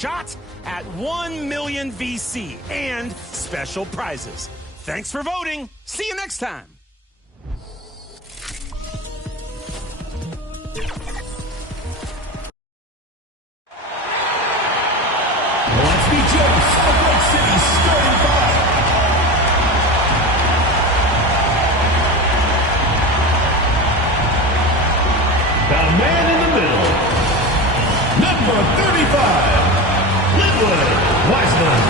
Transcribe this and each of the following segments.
shot at 1 million VC and special prizes. Thanks for voting. See you next time. Let's be Joe, Salt Lake City, starting five. The man in the middle, number 35, Linwood Wiseman.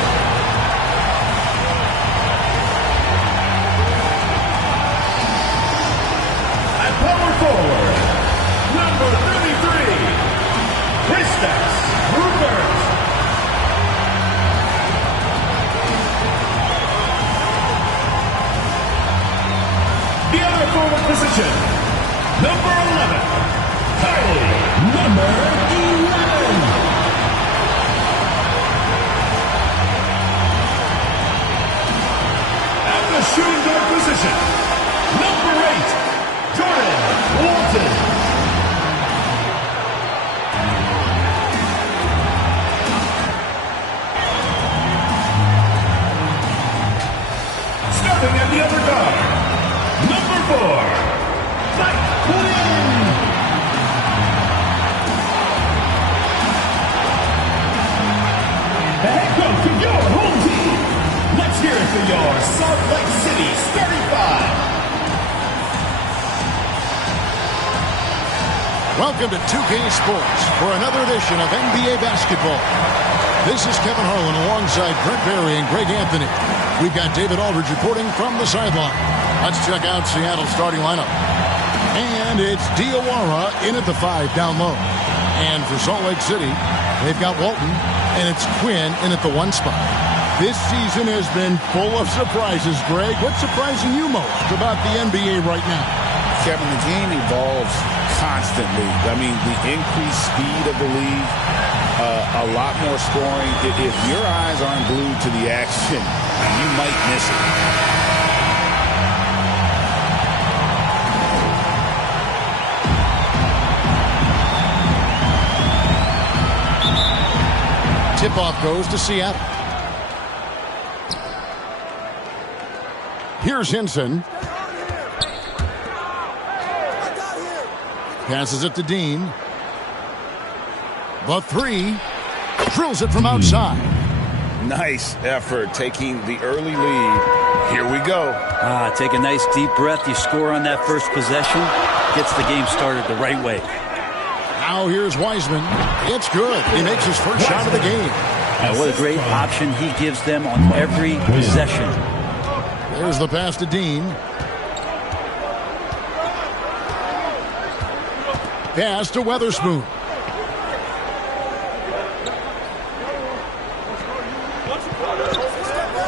At power forward, number 33, Kristaps Rupert. The other forward position, number 11, Kylie, number 11. At the shooting guard position, number 8, Jordan Walton. Starting at the other guard, number 4, Mike Quinn. The head coach of your home team. Let's hear it for your Salt Lake City starting five. Welcome to 2K Sports for another edition of NBA basketball. This is Kevin Harlan alongside Brent Barry and Greg Anthony. We've got David Aldridge reporting from the sideline. Let's check out Seattle's starting lineup. And it's Diawara in at the 5 down low. And for Salt Lake City, they've got Walton, and it's Quinn in at the 1 spot. This season has been full of surprises, Greg. What's surprising you most about the NBA right now? Kevin, the game evolves constantly. I mean, the increased speed of the league, a lot more scoring. If your eyes aren't glued to the action, you might miss it. Tip-off goes to Seattle. Here's Hinson. Passes it to Dean. The 3. Drills it from outside. Nice effort taking the early lead. Here we go. Take a nice deep breath. You score on that first possession. Gets the game started the right way. Now here's Wiseman. It's good. He makes his first shot of the game. What a great option he gives them on every possession. There's the pass to Dean. Pass to Weatherspoon.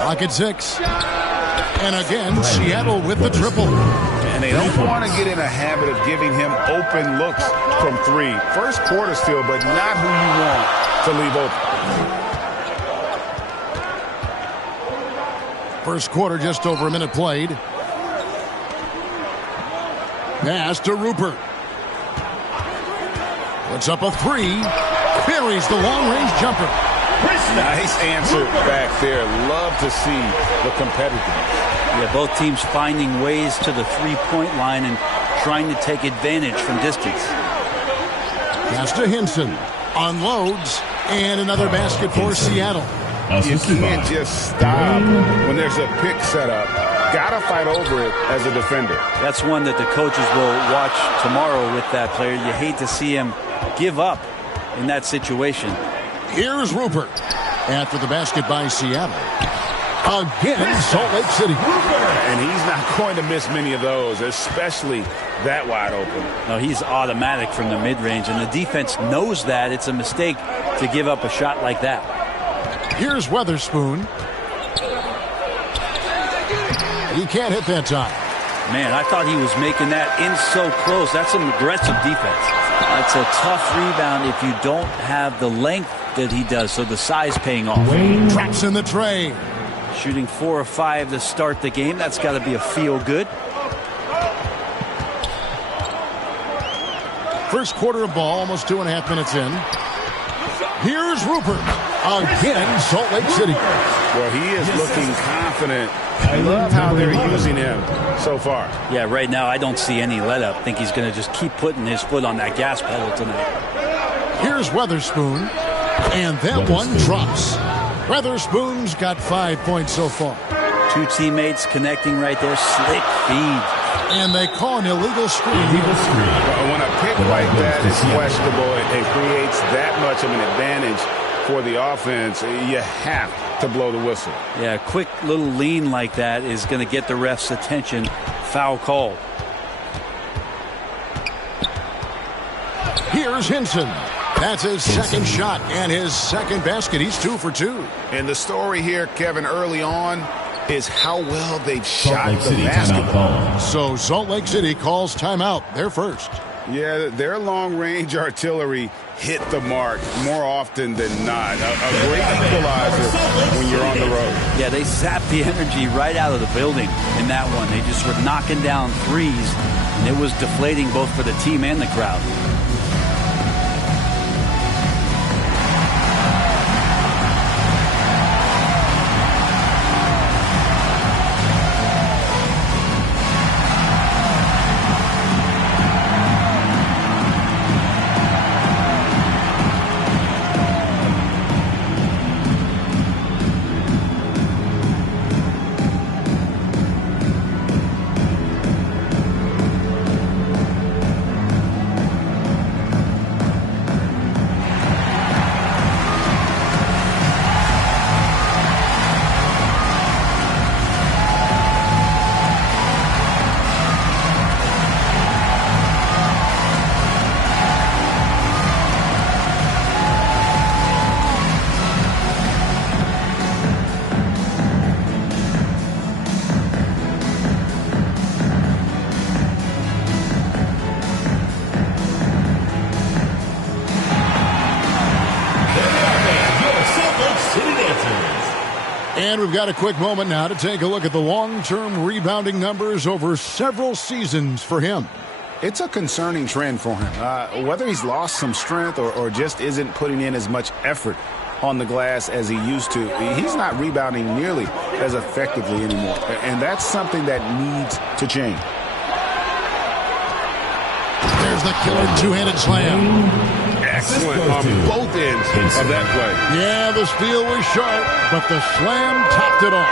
Clock at 6. And again, Seattle with the triple. And they don't want to get in a habit of giving him open looks from 3. First quarter still, but not who you want to leave open. First quarter, just over a minute played. Pass to Rupert. Puts up a 3. Buries the long-range jumper. Nice answer back there. Love to see the competitiveness. Yeah, both teams finding ways to the three-point line and trying to take advantage from distance. Pass to Hinson. Unloads. And another basket for Seattle. You can't just stop when there's a pick set up. Gotta fight over it as a defender. That's one that the coaches will watch tomorrow with that player. You hate to see him give up in that situation. Here's Rupert. After the basket by Seattle. Again, Salt Lake City. And he's not going to miss many of those, especially that wide open. No, he's automatic from the mid-range, and the defense knows that. It's a mistake to give up a shot like that. Here's Weatherspoon. He can't hit that time. Man, I thought he was making that in so close. That's some aggressive defense. That's a tough rebound if you don't have the length that he does, so the size paying off. Traps in the tray. Shooting 4 or 5 to start the game. That's got to be a feel-good. First quarter of ball, almost 2.5 minutes in. Here's Rupert. Again, Salt Lake City. Well, he is looking confident. I love how they're using him so far. Yeah, right now I don't see any let up. I think he's going to just keep putting his foot on that gas pedal tonight. Here's Weatherspoon, and that one drops. Weatherspoon's got 5 points so far. Two teammates connecting right there. Slick feed. And they call an illegal screen. When a pick like that is questionable, it creates that much of an advantage for the offense. You have to blow the whistle. Yeah, a quick little lean like that is going to get the ref's attention. Foul call. Here's Hinson. That's his second shot and his second basket. He's 2 for 2. And the story here, Kevin, early on is how well they've shot the basketball. So Salt Lake City calls timeout. They're first. Yeah, their long-range artillery hit the mark more often than not. A great equalizer when you're on the road. Yeah, they zapped the energy right out of the building in that one. They just were knocking down threes, and it was deflating both for the team and the crowd. And we've got a quick moment now to take a look at the long-term rebounding numbers over several seasons for him. It's a concerning trend for him. Whether he's lost some strength or just isn't putting in as much effort on the glass as he used to, he's not rebounding nearly as effectively anymore. And that's something that needs to change. There's the killer two-handed slam. Excellent on both ends of that play. Yeah, the steal was sharp, but the slam topped it off.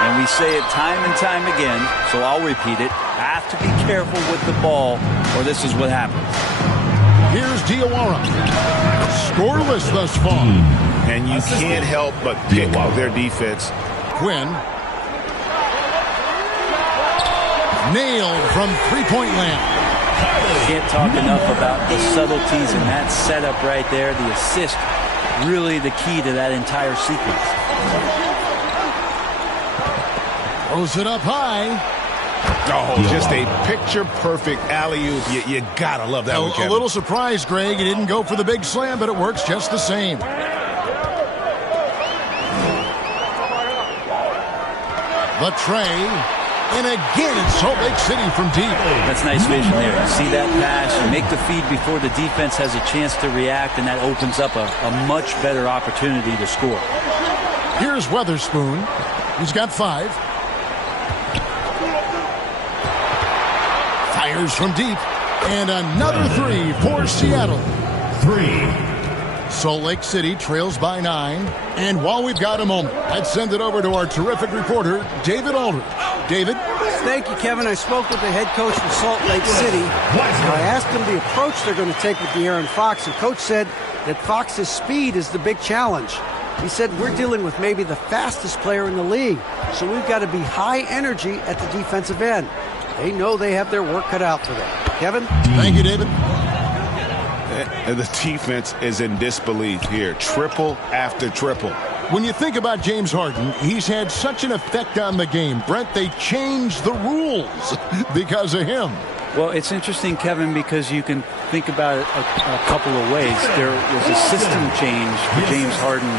And we say it time and time again, so I'll repeat it. Have to be careful with the ball, or this is what happens. Here's Diawara. Scoreless thus far. And you can't help but pick their defense. Quinn. Nailed from three-point land. Can't talk enough about the subtleties in that setup right there. The assist, really the key to that entire sequence. Throws it up high. Oh, just a picture-perfect alley-oop. You gotta love that one, Kevin. A little surprise, Greg. He didn't go for the big slam, but it works just the same. The tray. And again, it's Salt Lake City from deep. That's nice vision there. You see that pass, you make the feed before the defense has a chance to react, and that opens up a much better opportunity to score. Here's Weatherspoon. He's got 5. Fires from deep. And another 3 for Seattle. 3. Salt Lake City trails by 9. And while we've got a moment, let's send it over to our terrific reporter, David Aldridge. David? Thank you, Kevin. I spoke with the head coach for Salt Lake City. I asked him the approach they're going to take with De'Aaron Fox, and Coach said that Fox's speed is the big challenge. He said, we're dealing with maybe the fastest player in the league, so we've got to be high energy at the defensive end. They know they have their work cut out for them. Kevin? Thank you, David. The defense is in disbelief here. Triple after triple. When you think about James Harden, he's had such an effect on the game. Brent, they changed the rules because of him. Well, it's interesting, Kevin, because you can think about it a couple of ways. There was a system change for James Harden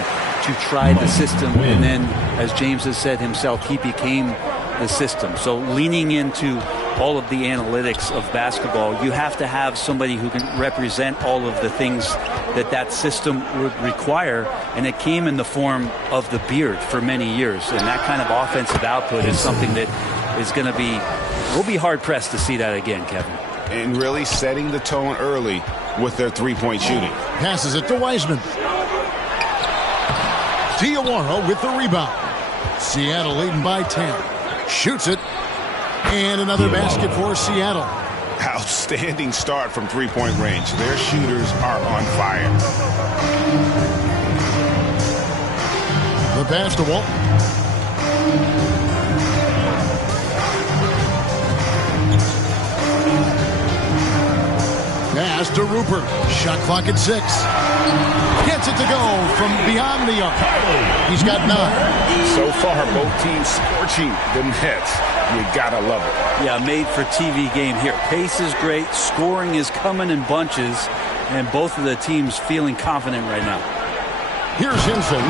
to try the system, and then, as James has said himself, he became the system. So leaning into all of the analytics of basketball, you have to have somebody who can represent all of the things that system would require, and it came in the form of the Beard for many years. And that kind of offensive output is something that is going to be, we'll be hard-pressed to see that again, Kevin. And really setting the tone early with their three-point shooting. Passes it to Wiseman. Diawara with the rebound. Seattle leading by 10. Shoots it. And another basket for Seattle. Outstanding start from three-point range. Their shooters are on fire. The pass to Walton. Pass to Rupert. Shot clock at 6. Gets it to go from beyond the arc. He's got 9. So far, both teams scorching the Nets. You gotta love it. Yeah, made for TV game here. Pace is great. Scoring is coming in bunches. And both of the teams feeling confident right now. Here's Hinson.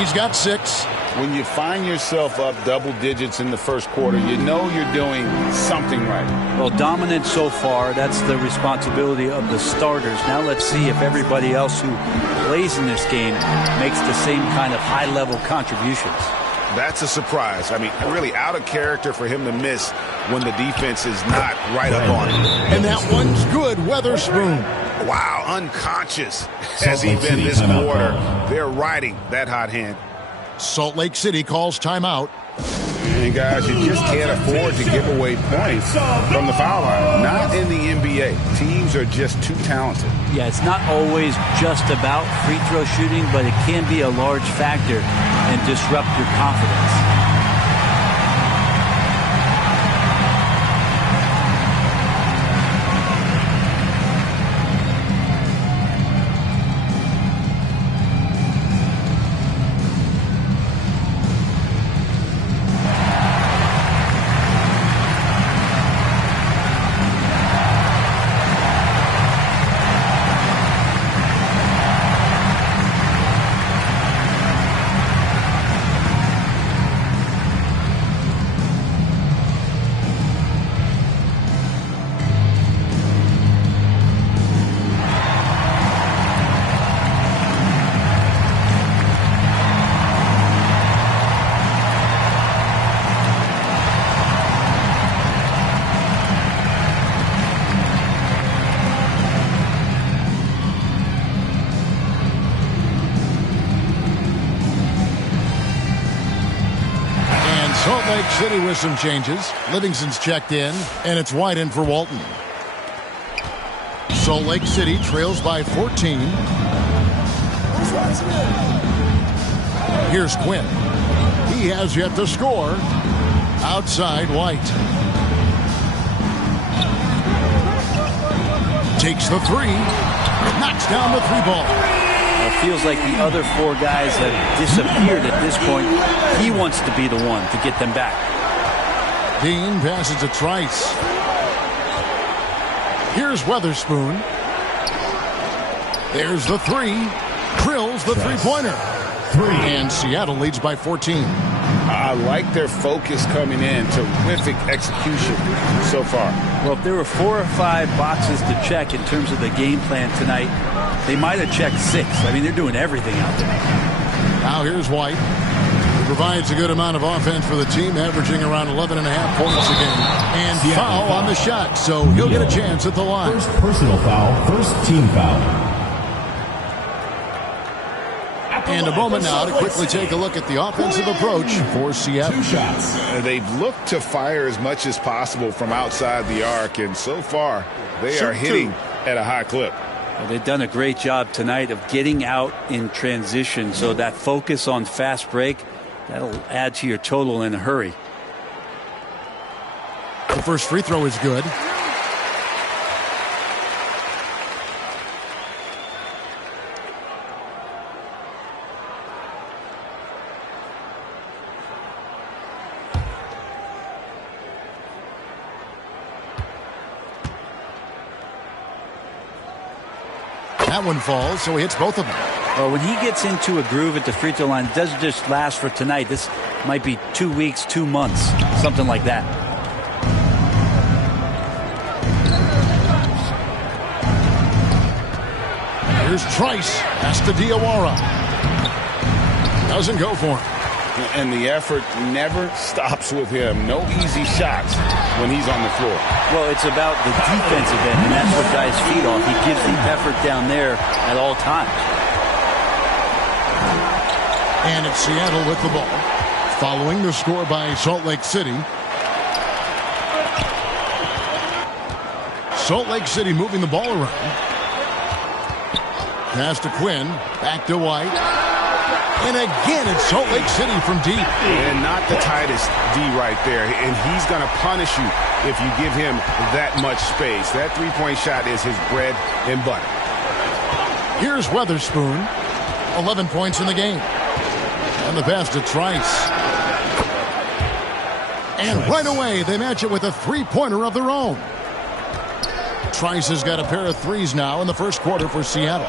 He's got 6. When you find yourself up double digits in the first quarter, you know you're doing something right. Well, dominant so far. That's the responsibility of the starters. Now let's see if everybody else who plays in this game makes the same kind of high-level contributions. That's a surprise. I mean, really out of character for him to miss when the defense is not right up on him. And that one's good. Weatherspoon. Wow, unconscious has he been this quarter. They're riding that hot hand. Salt Lake City calls timeout. And guys, you just can't afford to give away points from the foul line. Not in the NBA. Teams are just too talented. Yeah, it's not always just about free throw shooting, but it can be a large factor and disrupt your confidence. Salt Lake City with some changes. Livingston's checked in, and it's White in for Walton. Salt Lake City trails by 14. Here's Quinn. He has yet to score. Outside, White. Takes the 3. Knocks down the 3 ball. It feels like the other 4 guys have disappeared at this point. He wants to be the one to get them back. Dean passes to Trice. Here's Weatherspoon. There's the 3. Drills the three-pointer. 3. And Seattle leads by 14. I like their focus coming in. Terrific execution so far. Well, if there were 4 or 5 boxes to check in terms of the game plan tonight, they might have checked 6. I mean, they're doing everything out there. Now here's White. He provides a good amount of offense for the team, averaging around 11.5 points a game. And foul on the shot, so he'll get a chance at the line. First personal foul, first team foul. And a moment now to quickly take a look at the offensive approach for Seattle. 2 shots. They've looked to fire as much as possible from outside the arc, and so far they are hitting at a high clip. Well, they've done a great job tonight of getting out in transition, so that focus on fast break, that'll add to your total in a hurry. The first free throw is good. That one falls, so he hits both of them. Well, when he gets into a groove at the free throw line, it doesn't just last for tonight. This might be 2 weeks, 2 months, something like that. Here's Trice. Pass to Diawara. Doesn't go for him. And the effort never stops with him. No easy shots when he's on the floor. Well, it's about the defensive end, and that's what guys feed off. He gives the effort down there at all times. And it's Seattle with the ball. Following the score by Salt Lake City. Salt Lake City moving the ball around. Pass to Quinn. Back to White. And again, it's Salt Lake City from deep. And not the tightest D right there. And he's going to punish you if you give him that much space. That three-point shot is his bread and butter. Here's Weatherspoon. 11 points in the game. And the pass to Trice. And right away, they match it with a three-pointer of their own. Trice has got a pair of threes now in the first quarter for Seattle.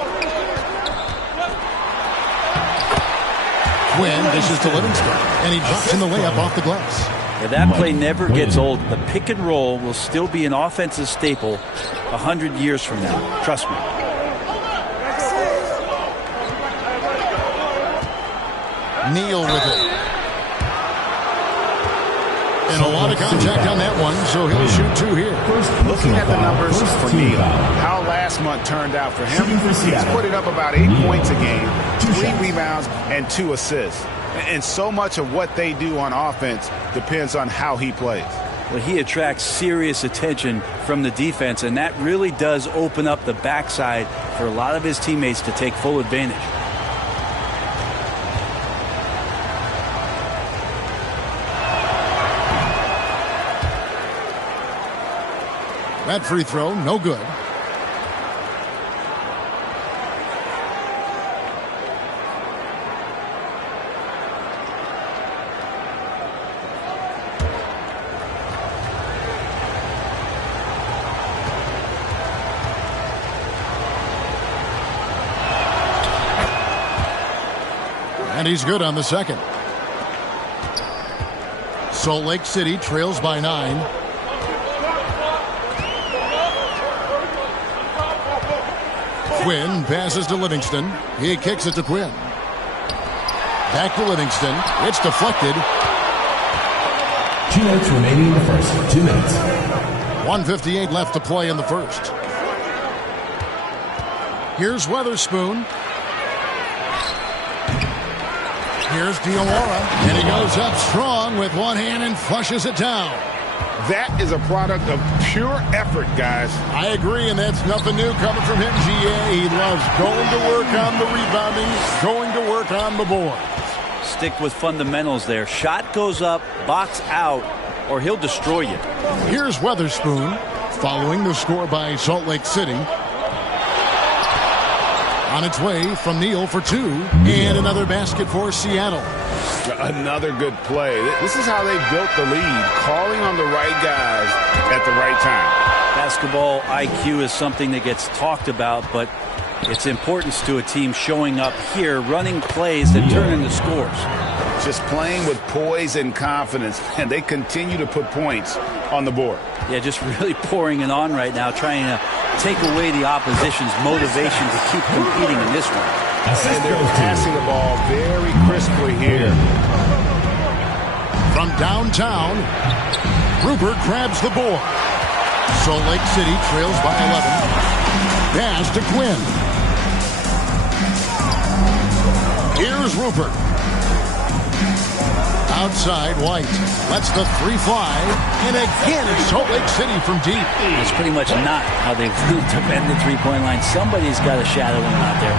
Quinn dishes to Livingston, and he drops in the layup off the glass. Yeah, that play never gets old. The pick and roll will still be an offensive staple 100 years from now. Trust me. Neal with it. And a lot of contact on that one, so he'll shoot two here. Looking at the numbers for Neal, how last month turned out for him, he's putting up about 8 points a game, 3 rebounds, and 2 assists. And so much of what they do on offense depends on how he plays. Well, he attracts serious attention from the defense, and that really does open up the backside for a lot of his teammates to take full advantage. That free throw, no good. And he's good on the second. Salt Lake City trails by 9. Quinn passes to Livingston. He kicks it to Quinn. Back to Livingston. It's deflected. 2 minutes remaining in the first. 2 minutes. 1:58 left to play in the first. Here's Weatherspoon. Here's Diawara. And he goes up strong with one hand and flushes it down. That is a product of pure effort, guys. I agree, and that's nothing new coming from him, GA. He loves going to work on the rebounding, going to work on the board. Stick with fundamentals there. Shot goes up, box out, or he'll destroy you. Here's Weatherspoon, following the score by Salt Lake City. On its way from Neal for 2, and another basket for Seattle. Another good play. This is how they built the lead, calling on the right guys at the right time. Basketball IQ is something that gets talked about, but its importance to a team showing up here, running plays that turn into scores. Just playing with poise and confidence, and they continue to put points on the board. Yeah, just really pouring it on right now, trying to take away the opposition's motivation to keep competing in this one. And they're passing the ball very crisply here. From downtown, Rupert grabs the board. Salt Lake City trails by 11. Pass to Quinn. Here's Rupert. Outside, White lets the 3 fly. And again, it's Salt Lake City from deep. It's pretty much not how they've defended the three-point line. Somebody's got to shadow him out there.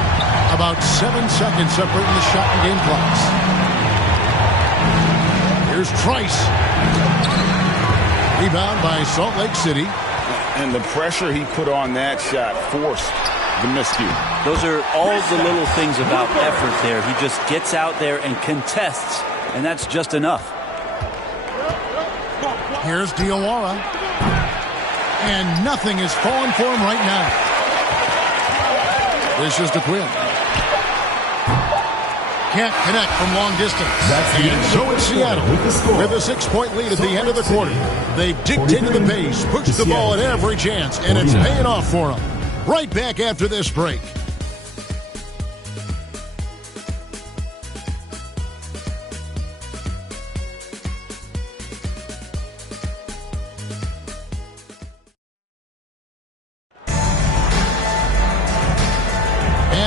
About 7 seconds separating the shot and game clocks. Here's Trice. Rebound by Salt Lake City. And the pressure he put on that shot forced the miscue. Those are all the little things about effort there. He just gets out there and contests, and that's just enough. Here's Diawara. And nothing is falling for him right now. This is to Quinn. Can't connect from long distance. And so it's Seattle with a 6-point lead at the end of the quarter. They've dictated the pace, pushed the ball at every chance, and it's paying off for them. Right back after this break.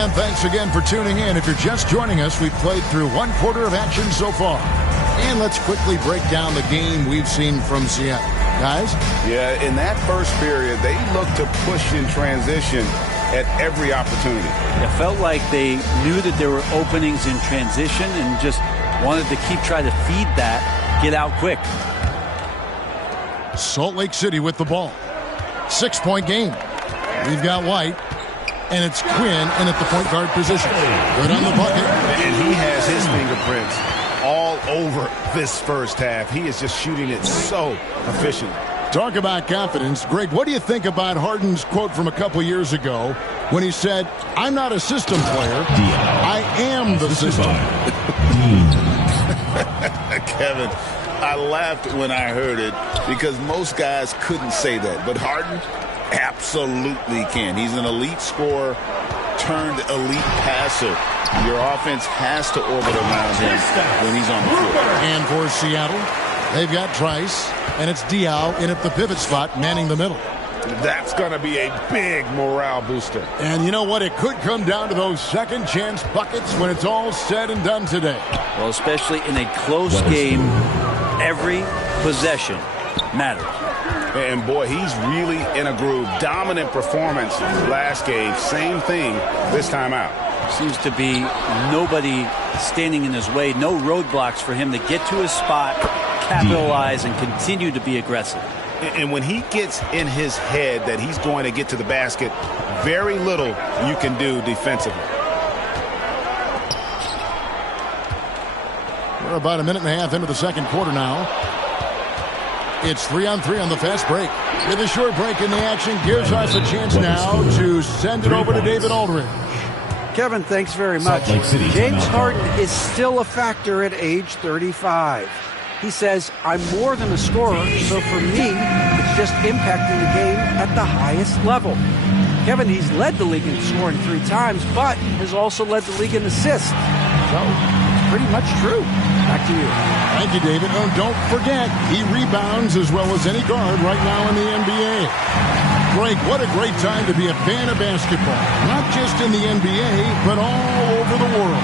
And thanks again for tuning in. If you're just joining us, we've played through one quarter of action so far. And let's quickly break down the game we've seen from Seattle. Guys? Yeah, in that first period, they looked to push in transition at every opportunity. It felt like they knew that there were openings in transition and just wanted to keep trying to feed that, get out quick. Salt Lake City with the ball. 6-point game. We've got White, and it's Quinn in at the point guard position. Good on the bucket. And he has his fingerprints all over this first half. He is just shooting it so efficient. Talk about confidence. Greg, what do you think about Harden's quote from a couple years ago when he said, "I'm not a system player, I am the system"? Kevin, I laughed when I heard it because most guys couldn't say that. But Harden absolutely can. He's an elite scorer turned elite passer. Your offense has to orbit around him when he's on the floor. And for Seattle, they've got Trice, and it's Diaw in at the pivot spot, manning the middle. That's going to be a big morale booster. And you know what? It could come down to those second chance buckets when it's all said and done today. Well, especially in a close game, every possession matters. And boy, he's really in a groove. Dominant performance last game. Same thing this time out. Seems to be nobody standing in his way. No roadblocks for him to get to his spot, capitalize, and continue to be aggressive. And when he gets in his head that he's going to get to the basket, very little you can do defensively. We're about a minute and a half into the second quarter now. It's 3-on-3 on the fast break. With a short break in the action, gives us a chance now to send it over to David Aldridge. Kevin, thanks very much. James Harden is still a factor at age 35. He says, "I'm more than a scorer, so for me, it's just impacting the game at the highest level." Kevin, he's led the league in scoring 3 times, but has also led the league in assists. So, it's pretty much true. Back to you. Thank you, David. Oh, don't forget, he rebounds as well as any guard right now in the NBA. Greg, what a great time to be a fan of basketball. Not just in the NBA, but all over the world.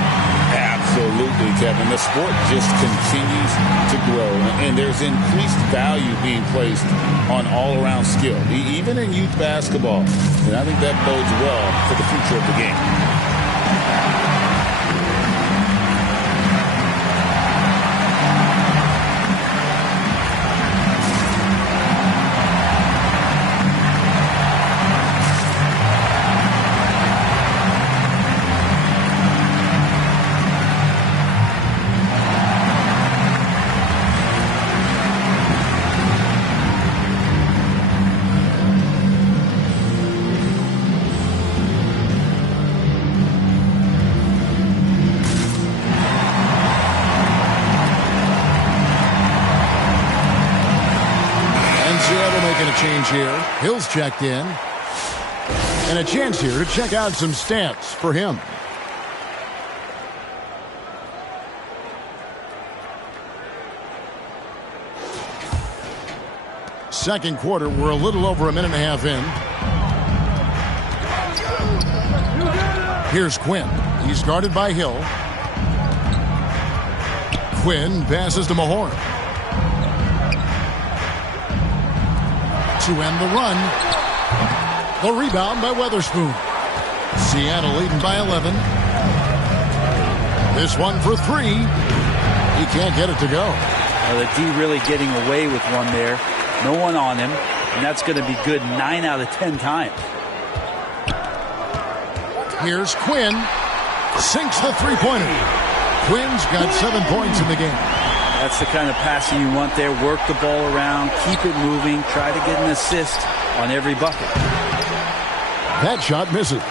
Absolutely, Kevin. The sport just continues to grow, and there's increased value being placed on all-around skill, even in youth basketball. And I think that bodes well for the future of the game. Change here. Hill's checked in. And a chance here to check out some stats for him. Second quarter, we're a little over a minute and a half in. Here's Quinn. He's guarded by Hill. Quinn passes to Mahorn. To end the run. The rebound by Weatherspoon. Seattle leading by 11. This one for 3. He can't get it to go. The D really getting away with one there. No one on him. And that's going to be good 9 out of 10 times. Here's Quinn. Sinks the three-pointer. Quinn's got 7 points in the game. That's the kind of passing you want there. Work the ball around, keep it moving, try to get an assist on every bucket. That shot misses.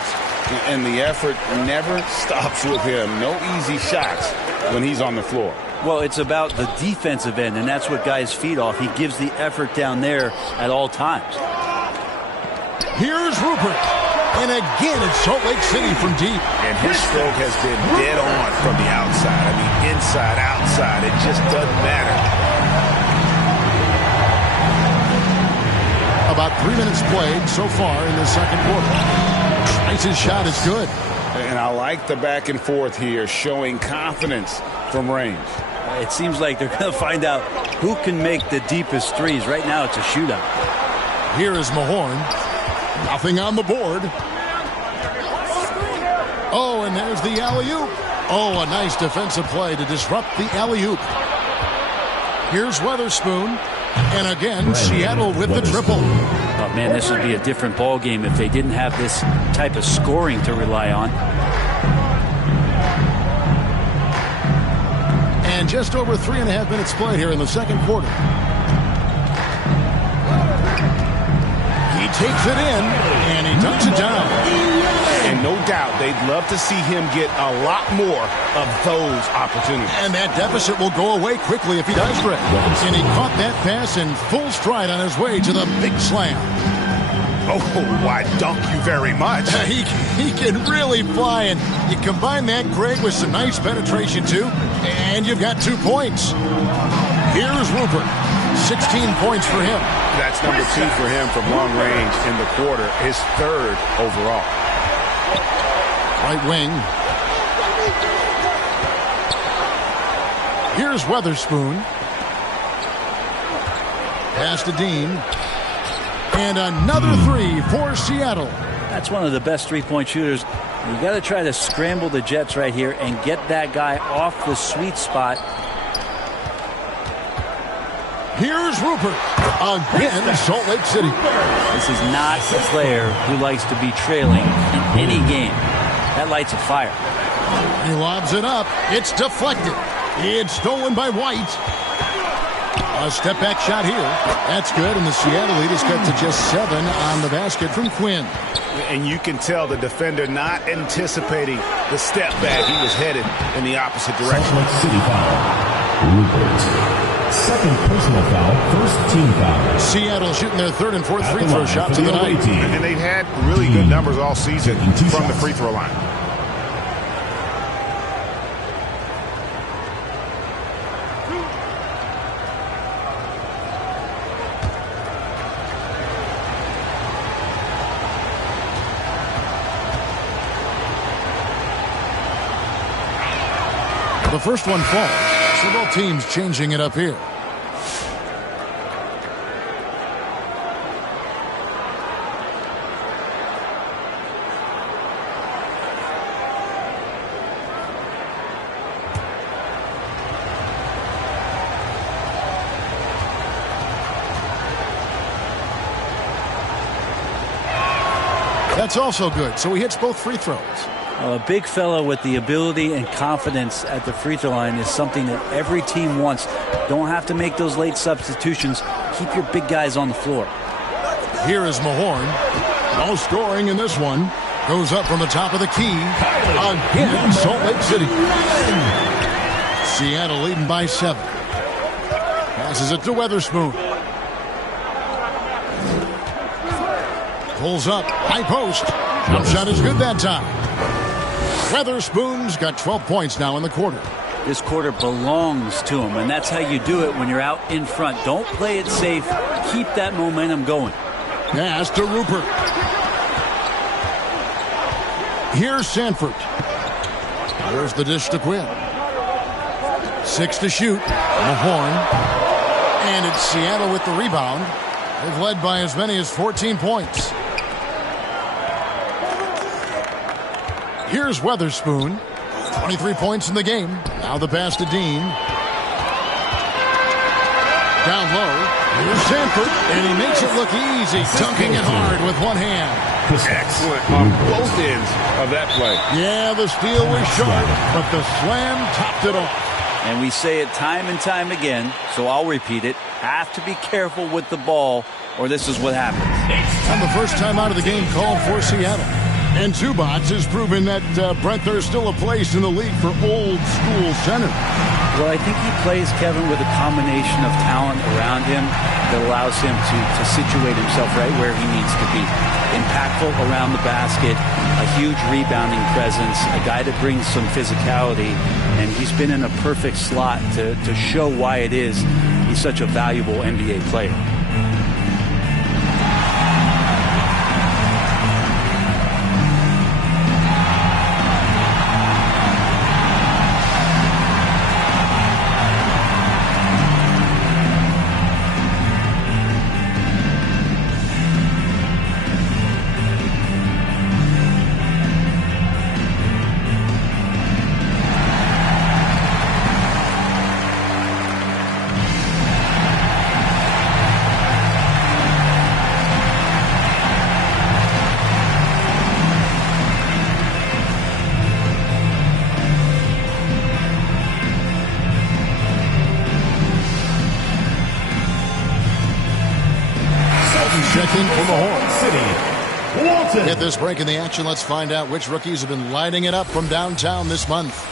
And the effort never stops with him. No easy shots when he's on the floor. Well, it's about the defensive end, and that's what guys feed off. He gives the effort down there at all times. Here's Rupert. And again, it's Salt Lake City from deep. And his stroke has been dead on from the outside. I mean, inside, outside, it just doesn't matter. About 3 minutes played so far in the second quarter. Trice's shot is good. And I like the back and forth here, showing confidence from range. It seems like they're going to find out who can make the deepest threes. Right now, it's a shootout. Here is Mahorn. Nothing on the board. Oh, and there's the alley-oop. Oh, a nice defensive play to disrupt the alley-oop. Here's Weatherspoon. And again, Seattle with the triple. Oh, man, this would be a different ball game if they didn't have this type of scoring to rely on. And just over 3.5 minutes played here in the second quarter. He takes it in, and he dunks it down. And no doubt, they'd love to see him get a lot more of those opportunities. And that deficit will go away quickly if he does, Greg. And he caught that pass in full stride on his way to the big slam. Oh, why, dunk you very much. He can really fly, and you combine that, Greg, with some nice penetration, too, and you've got 2 points. Here's Rupert. 16 points for him. That's number 2 for him from long range in the quarter, his 3rd overall. Right wing. Here's Weatherspoon. Pass to Dean. And another 3 for Seattle. That's one of the best three-point shooters. You got to try to scramble the Jets right here and get that guy off the sweet spot. Here's Rupert. Again, Salt Lake City. This is not a player who likes to be trailing in any game. That lights a fire. He lobs it up. It's deflected. It's stolen by White. A step-back shot here. That's good, and the Seattle lead is cut to just 7 on the basket from Quinn. And you can tell the defender not anticipating the step back. He was headed in the opposite direction. Salt Lake City foul. Rupert. Second personal foul, first team foul. Seattle shooting their 3rd and 4th free throw shots of the night. And they've had really good numbers all season from the free throw line. The first one falls. So both teams changing it up here. That's also good. So he hits both free throws. A big fellow with the ability and confidence at the free throw line is something that every team wants. Don't have to make those late substitutions. Keep your big guys on the floor. Here is Mahorn. No scoring in this one. Goes up from the top of the key. Again, Salt Lake City. Seattle leading by 7. Passes it to Weatherspoon. Pulls up. High post. Jump shot is good that time. Weatherspoon's got 12 points now in the quarter. This quarter belongs to him, and that's how you do it when you're out in front. Don't play it safe. Keep that momentum going. Pass to Rupert. Here's Sanford. There's the dish to Quinn. 6 to shoot. Mahorn. And it's Seattle with the rebound. They've led by as many as 14 points. Here's Weatherspoon. 23 points in the game. Now the pass to Dean. Down low. Here's Sanford. And he makes it look easy. Dunking it hard with one hand. Excellent on both ends of that play. Yeah, the steal was sharp, but the slam topped it off. And we say it time and time again, so I'll repeat it. Have to be careful with the ball, or this is what happens. And the first time out of the game called for Seattle. And Zubac has proven that, Brent, there's still a place in the league for old school center. Well, I think he plays, Kevin, with a combination of talent around him that allows him to situate himself right where he needs to be. Impactful around the basket, a huge rebounding presence, a guy that brings some physicality, and he's been in a perfect slot to show why it is he's such a valuable NBA player. checking from the horn. City, Walton. At this break in the action, let's find out which rookies have been lighting it up from downtown this month.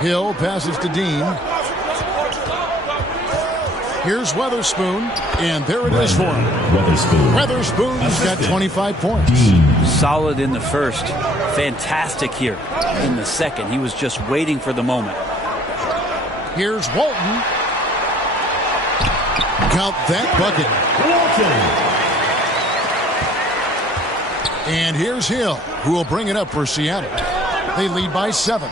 Hill passes to Dean. Here's Weatherspoon, and there it is for him. Weatherspoon's got 25 points. Solid in the first. Fantastic here in the second. He was just waiting for the moment. Here's Walton. Count that bucket. Walton. And here's Hill, who will bring it up for Seattle. They lead by 7.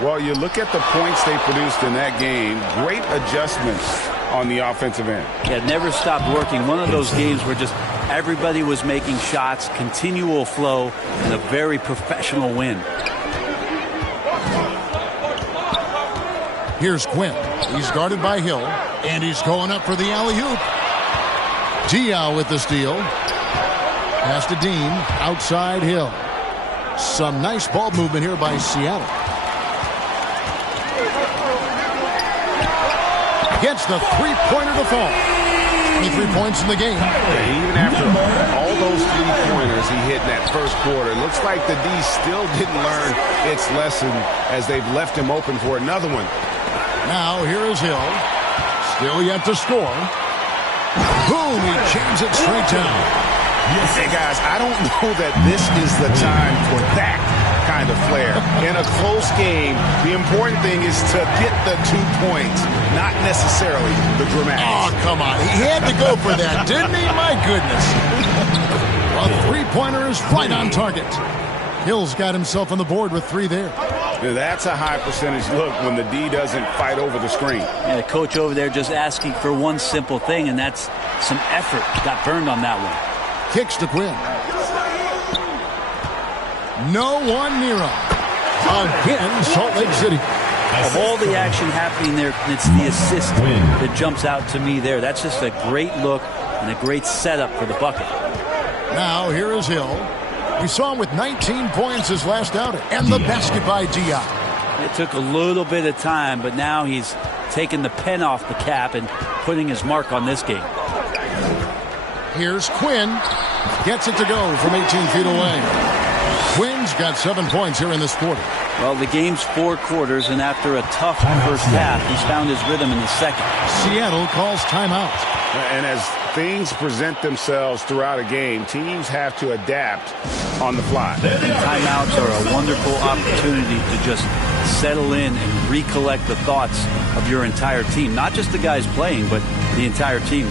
Well, you look at the points they produced in that game. Great adjustments on the offensive end. Yeah, never stopped working. One of those games where just everybody was making shots, continual flow, and a very professional win. Here's Quinn. He's guarded by Hill, and he's going up for the alley-oop. Diaw with the steal. Pass to Dean. Outside Hill. Some nice ball movement here by Seattle. Gets the three-pointer to fall. 23 points in the game. Even after all those three-pointers he hit in that first quarter, looks like the D still didn't learn its lesson as they've left him open for another one. Now here is Hill. Still yet to score. Boom, he jams it straight down. Hey, guys, I don't know that this is the time for that kind of flair. In a close game, the important thing is to get the 2 points, not necessarily the dramatics. Oh, come on. He had to go for that, didn't he? My goodness. A three-pointer is right on target. Hill's got himself on the board with 3 there. Now, that's a high percentage look when the D doesn't fight over the screen. And the coach over there just asking for one simple thing, and that's some effort. Got burned on that one. Kicks to Quinn. No one near him. Again, Salt Lake City. Of all the action happening there, it's the assist that jumps out to me there. That's just a great look and a great setup for the bucket. Now here is Hill. We saw him with 19 points his last outing. And the basket by Diaw. It took a little bit of time, but now he's taking the pen off the cap and putting his mark on this game. Here's Quinn. Gets it to go from 18 feet away. Quinn's got 7 points here in this quarter. Well, the game's 4 quarters, and after a tough first half, he's found his rhythm in the second. Seattle calls timeout. And as things present themselves throughout a game, teams have to adapt on the fly. And timeouts are a wonderful opportunity to just settle in and recollect the thoughts of your entire team. Not just the guys playing, but the entire team.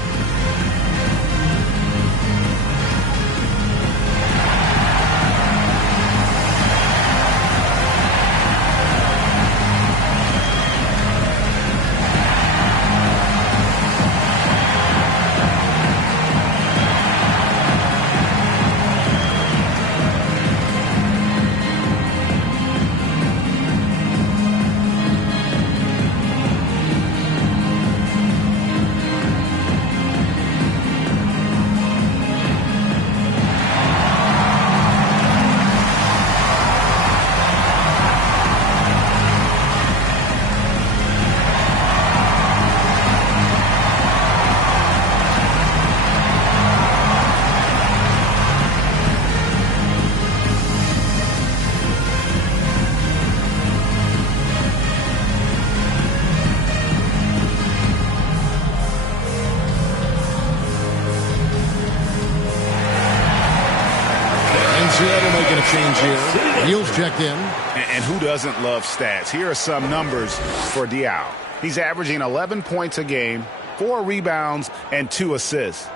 Seattle making a change here. Neal's checked in. And who doesn't love stats? Here are some numbers for Diaw. He's averaging 11 points a game, 4 rebounds, and 2 assists.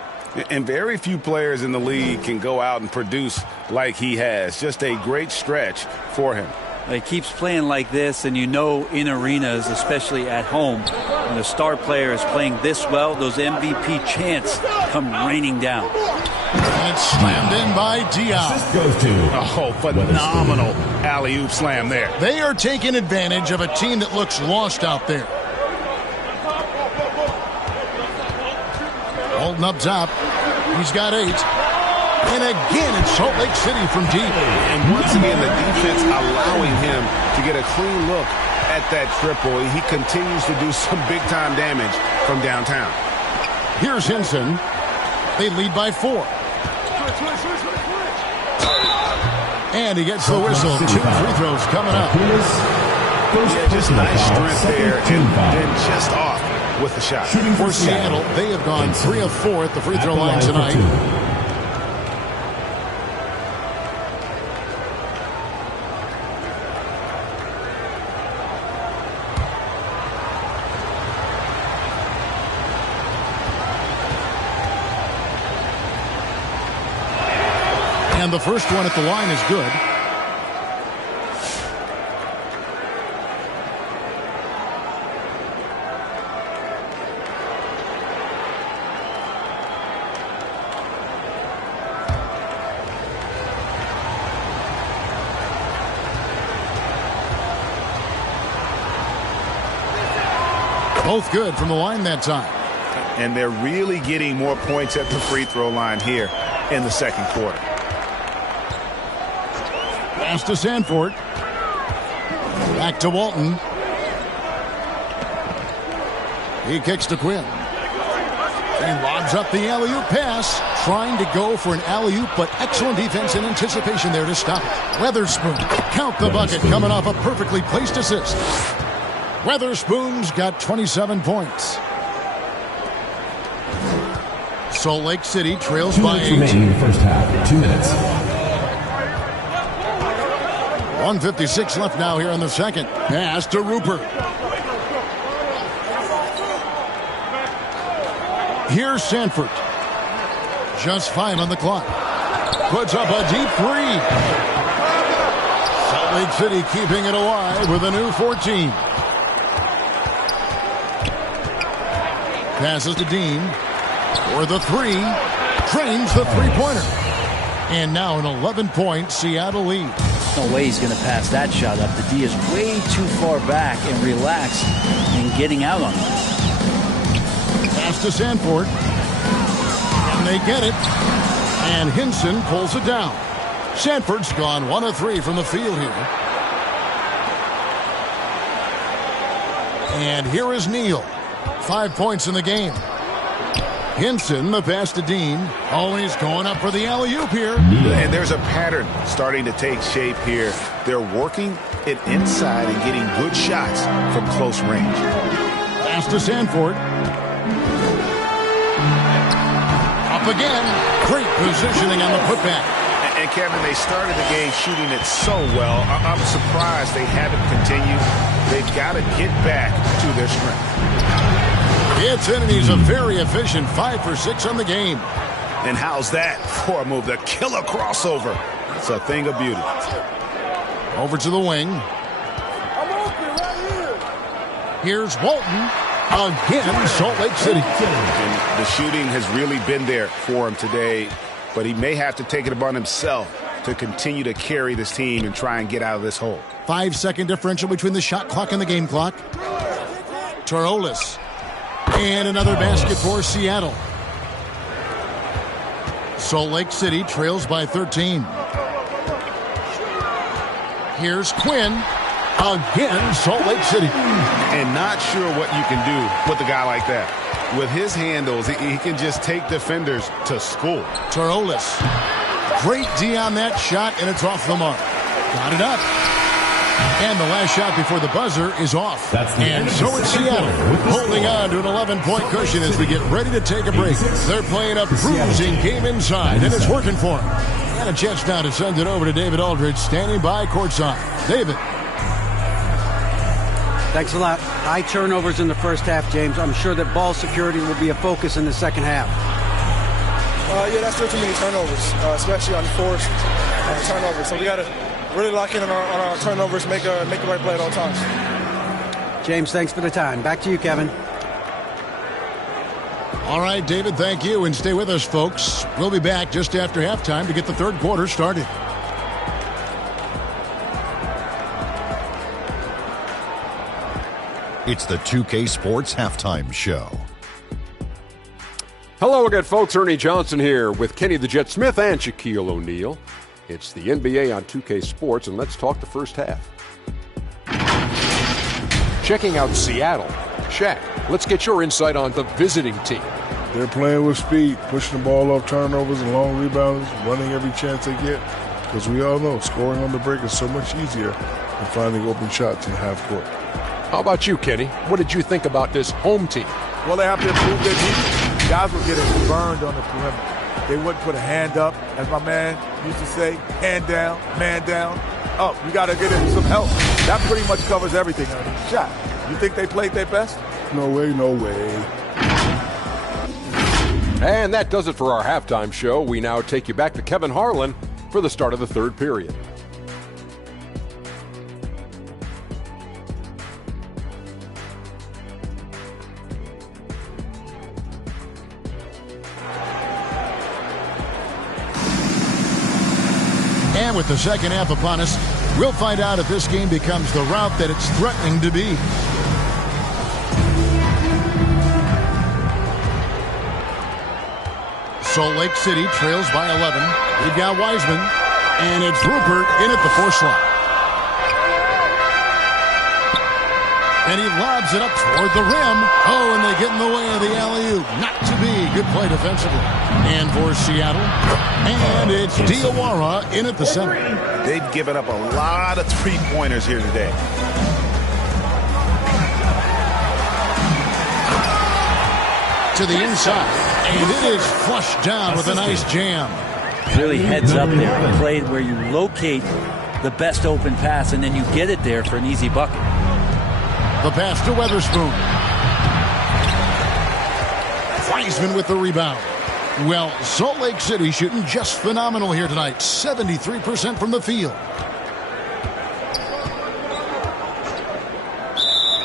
And very few players in the league can go out and produce like he has. Just a great stretch for him. He keeps playing like this, and you know in arenas, especially at home, when a star player is playing this well, those MVP chants come raining down. And it's slammed in by Diaw. Goes to phenomenal alley-oop slam there. They are taking advantage of a team that looks lost out there. Holden up top. He's got 8. And again, it's Salt Lake City from deep. And once again, the defense allowing him to get a clean look at that triple. He continues to do some big-time damage from downtown. Here's Hinson. They lead by 4. And he gets the whistle. 2 free throws coming up. Yeah, just nice strength there, and then just off with the shot. For Seattle, they have gone 3 of 4 at the free throw line tonight. And the first one at the line is good. Both good from the line that time. And they're really getting more points at the free throw line here in the second quarter. Pass to Sanford. Back to Walton. He kicks to Quinn. And lobs up the alley-oop pass. Trying to go for an alley-oop, but excellent defense and anticipation there to stop it. Weatherspoon. Count the bucket coming off a perfectly placed assist. Weatherspoon's got 27 points. Salt Lake City trails by 8. Remaining in the first half. 2 minutes. 1:56 left now here in the second. Pass to Rupert. Here's Sanford. Just 5 on the clock. Puts up a deep 3. Salt Lake City keeping it alive with a new 14. Passes to Dean for the 3. Drains the three-pointer. And now an 11-point Seattle lead. No way he's going to pass that shot up. The D is way too far back and relaxed in getting out on it. Pass to Sanford. And they get it. And Hinson pulls it down. Sanford's gone 1 of 3 from the field here. And here is Neal. 5 points in the game. Hinson, the pass to Dean. Always going up for the alley-oop here. And there's a pattern starting to take shape here. They're working it inside and getting good shots from close range. Pass to Sanford. Up again. Great positioning on the putback. And Kevin, they started the game shooting it so well. I'm surprised they haven't continued. They've got to get back to their strength. It's in, and he's a very efficient 5 for 6 on the game. And how's that for a move? The killer crossover. It's a thing of beauty. Over to the wing. Here's Walton. Again, Salt Lake City. And the shooting has really been there for him today, but he may have to take it upon himself to continue to carry this team and try and get out of this hole. 5-second differential between the shot clock and the game clock. Tarolas. And another basket for Seattle. Salt Lake City trails by 13. Here's Quinn. Again, Salt Lake City. And not sure what you can do with a guy like that. With his handles, he can just take defenders to school. Tarolas. Great D on that shot, and it's off the mark. Got it up. And the last shot before the buzzer is off. And so it's Seattle holding on to an 11-point cushion as we get ready to take a break. They're playing a bruising game inside, and it's working for them. And a chance now to send it over to David Aldridge, standing by courtside. David. Thanks a lot. High turnovers in the first half, James. I'm sure that ball security will be a focus in the second half. Yeah, that's still too many turnovers, especially on forced turnovers. So we got to really lock in on our turnovers, make the right play at all times. James, thanks for the time. Back to you, Kevin. All right, David, thank you. And stay with us, folks. We'll be back just after halftime to get the third quarter started. It's the 2K Sports Halftime Show. Hello again, folks. Ernie Johnson here with Kenny the Jet Smith and Shaquille O'Neal. It's the NBA on 2K Sports, and let's talk the first half. Checking out Seattle. Shaq, let's get your insight on the visiting team. They're playing with speed, pushing the ball off turnovers and long rebounds, running every chance they get. Because we all know scoring on the break is so much easier than finding open shots in half court. How about you, Kenny? What did you think about this home team? Well, they have to improve their defense. Guys were getting burned on the perimeter. They wouldn't put a hand up, as my man used to say, hand down, man down. Oh, you got to get him some help. That pretty much covers everything. Shot. You think they played their best? No way, no way. And that does it for our halftime show. We now take you back to Kevin Harlan for the start of the third period. And with the second half upon us, we'll find out if this game becomes the rout that it's threatening to be. Salt Lake City trails by 11. We've got Wiseman, and it's Rupert in at the 4 slot. And he lobs it up toward the rim. Oh, and they get in the way of the alley-oop. Not to be. Good play defensively. And for Seattle, and it's Diawara in at the center. They've given up a lot of three-pointers here today. To the inside, and it is flushed down with a nice jam. Really heads up there. He played where you locate the best open pass, and then you get it there for an easy bucket. The pass to Weatherspoon. Wiseman with the rebound. Well, Salt Lake City shooting just phenomenal here tonight. 73% from the field.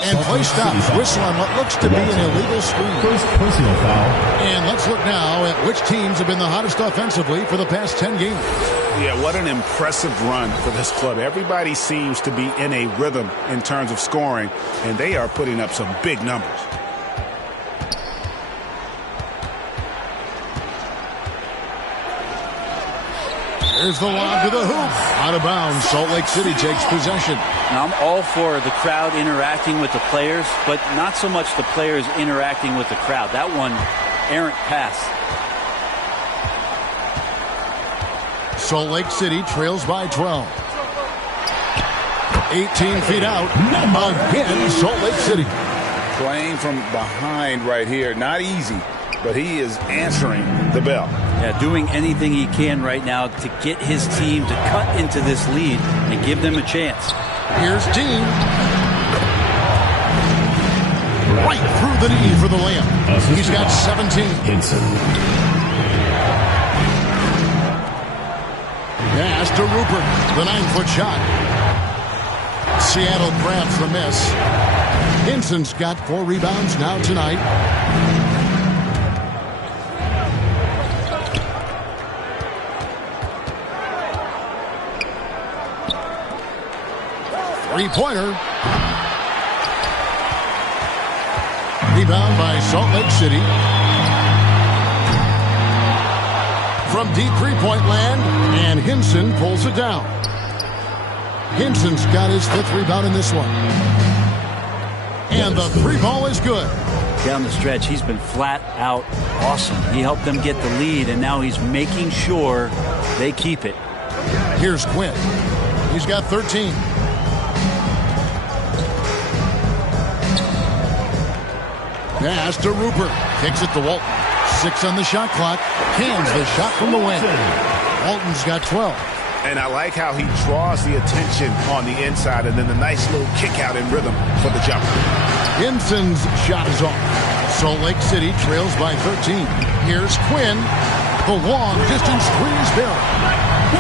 And play stops. Whistle on what looks to be an illegal screen. First personal foul. And let's look now at which teams have been the hottest offensively for the past 10 games. Yeah, what an impressive run for this club. Everybody seems to be in a rhythm in terms of scoring, and they are putting up some big numbers. There's the lob to the hoop. Out of bounds. Salt Lake City takes possession. Now, I'm all for the crowd interacting with the players, but not so much the players interacting with the crowd. That one, errant pass. Salt Lake City trails by 12. 18 feet out. Again, Salt Lake City. Playing from behind right here. Not easy, but he is answering the bell. Yeah, doing anything he can right now to get his team to cut into this lead and give them a chance. Here's Dean. Right through the knee for the layup. He's got 17. Pass to Rupert. The 9-foot shot. Seattle grabs the miss. Hinson's got 4 rebounds now tonight. Three-pointer. Rebound by Salt Lake City. From deep three-point land, and Hinson pulls it down. Hinson's got his 5th rebound in this one. And the 3-ball is good. Down the stretch, he's been flat out awesome. He helped them get the lead, and now he's making sure they keep it. Here's Quinn. He's got 13. Pass to Rupert. Kicks it to Walton. 6 on the shot clock. Cans the shot from the wing. Walton's got 12. And I like how he draws the attention on the inside, and then the nice little kick out in rhythm for the jumper. Hinson's shot is off. Salt Lake City trails by 13. Here's Quinn. The long distance squeeze barrel.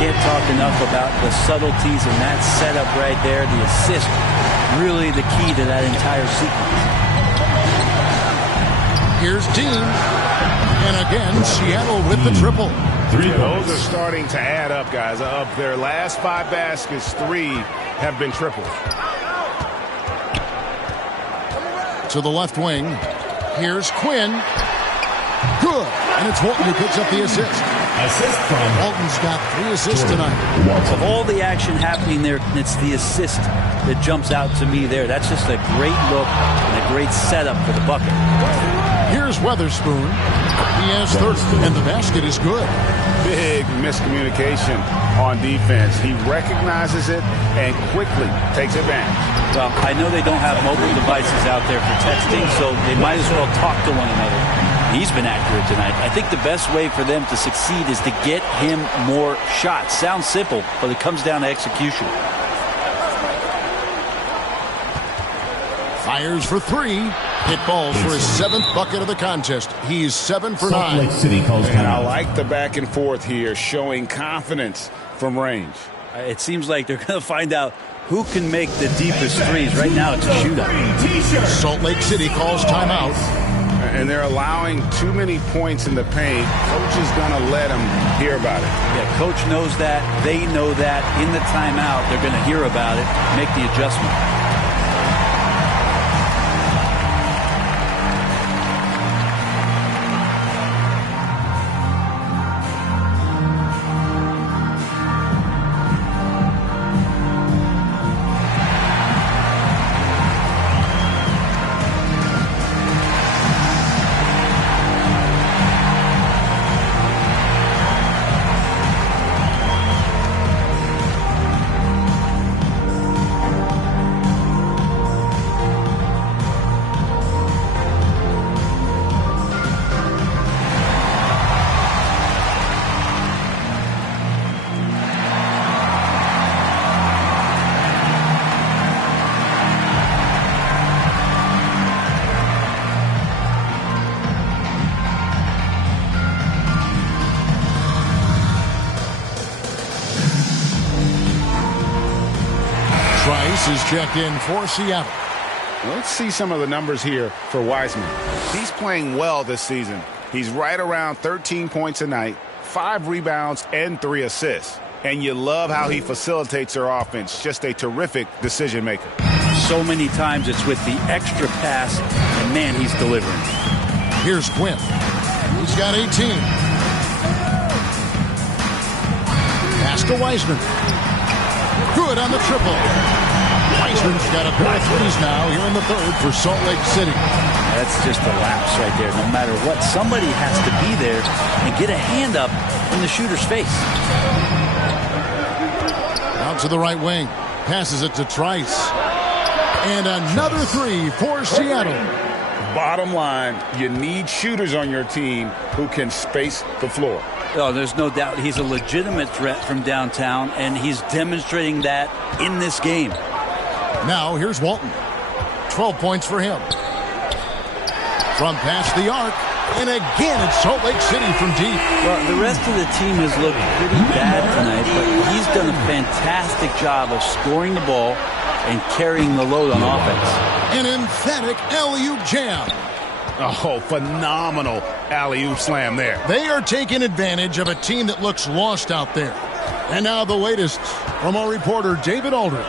Can't talk enough about the subtleties in that setup right there. The assist, really the key to that entire sequence. Here's Dean. And again, Seattle with the triple. Those are starting to add up, guys. Of their last 5 baskets, 3 have been triples. To the left wing. Here's Quinn. Good. And it's Walton who picks up the assist. Assist from Walton's got 3 assists tonight. Of all the action happening there, it's the assist that jumps out to me there. That's just a great look and a great setup for the bucket. Here's Weatherspoon. He has 30, and the basket is good. Big miscommunication on defense. He recognizes it and quickly takes advantage. Well, I know they don't have mobile devices out there for texting, so they might as well talk to one another. He's been accurate tonight. I think the best way for them to succeed is to get him more shots. Sounds simple, but it comes down to execution. Fires for 3. Hit balls for his 7th bucket of the contest. He's 7 for 9. Salt Lake City calls And I timeout. like the back and forth here, showing confidence from range. It seems like they're going to find out who can make the deepest threes. Right now, it's a shootout. Salt Lake City calls timeout. And they're allowing too many points in the paint. Coach is going to let them hear about it. Yeah, coach knows that. They know that. In the timeout, they're going to hear about it, make the adjustment. Is checked in for Seattle. Let's see some of the numbers here for Wiseman. He's playing well this season. He's right around 13 points a night, 5 rebounds, and 3 assists. And you love how he facilitates their offense. Just a terrific decision maker. So many times it's with the extra pass, and man, he's delivering. Here's Quinn. He's got 18. Pass to Wiseman. Good on the triple. Wiseman's got a pair of threes now here in the 3rd for Salt Lake City. That's just a lapse right there. No matter what, somebody has to be there and get a hand up in the shooter's face. Out to the right wing. Passes it to Trice. And another 3 for Seattle. Bottom line, you need shooters on your team who can space the floor. Oh, there's no doubt he's a legitimate threat from downtown, and he's demonstrating that in this game. Now here's Walton. 12 points for him. From past the arc. And again, it's Salt Lake City from deep. Well, the rest of the team has looked pretty bad tonight, but he's done a fantastic job of scoring the ball and carrying the load on offense. An emphatic alley-oop jam. Oh, phenomenal alley-oop slam there. They are taking advantage of a team that looks lost out there. And now the latest from our reporter, David Aldridge.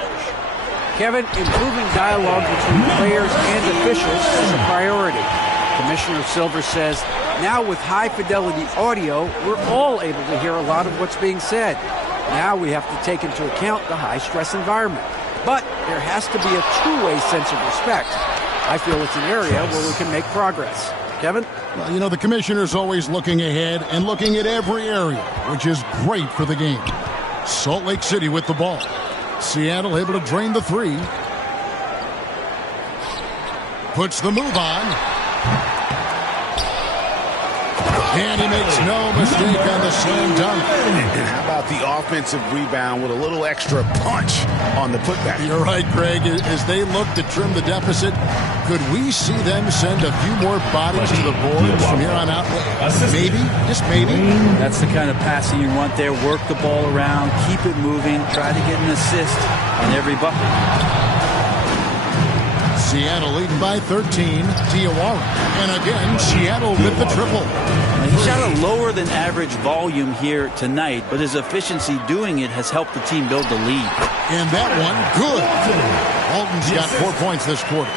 Kevin, improving dialogue between players and officials is a priority. Commissioner Silver says, now with high-fidelity audio, we're all able to hear a lot of what's being said. Now we have to take into account the high-stress environment. But there has to be a two-way sense of respect. I feel it's an area where we can make progress. Kevin? Well, you know, the commissioner's always looking ahead and looking at every area, which is great for the game. Salt Lake City with the ball. Seattle able to drain the 3. Puts the move on. And he makes no mistake on the slam dunk. And how about the offensive rebound with a little extra punch on the putback? You're right, Greg. As they look to trim the deficit, could we see them send a few more bodies to the boards from here on out? Maybe, just maybe. That's the kind of passing you want there. Work the ball around, keep it moving, try to get an assist on every bucket. Seattle leading by 13. Diawara. And again, Seattle with the triple. He's got a lower than average volume here tonight, but his efficiency doing it has helped the team build the lead. And that one, good. Walton's got 4 points this quarter.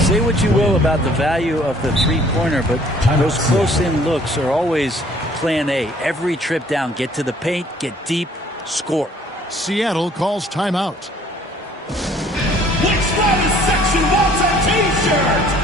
Say what you will about the value of the three-pointer, but those close-in looks are always plan A. Every trip down, get to the paint, get deep, score. Seattle calls timeout. Which one section wants a T-shirt?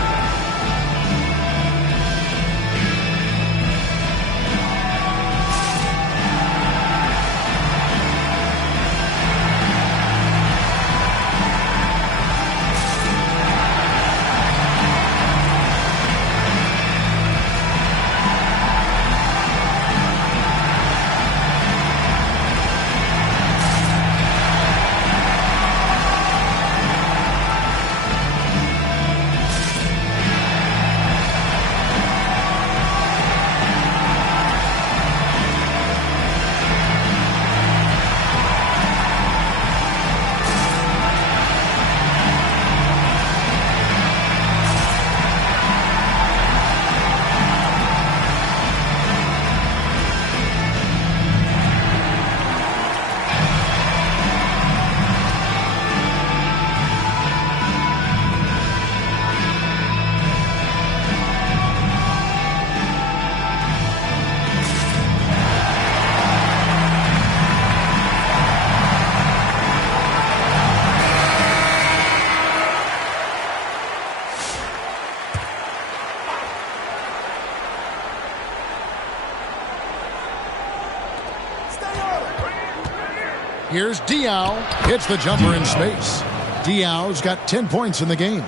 Here's Diaw. Hits the jumper in space. Diaw's got 10 points in the game.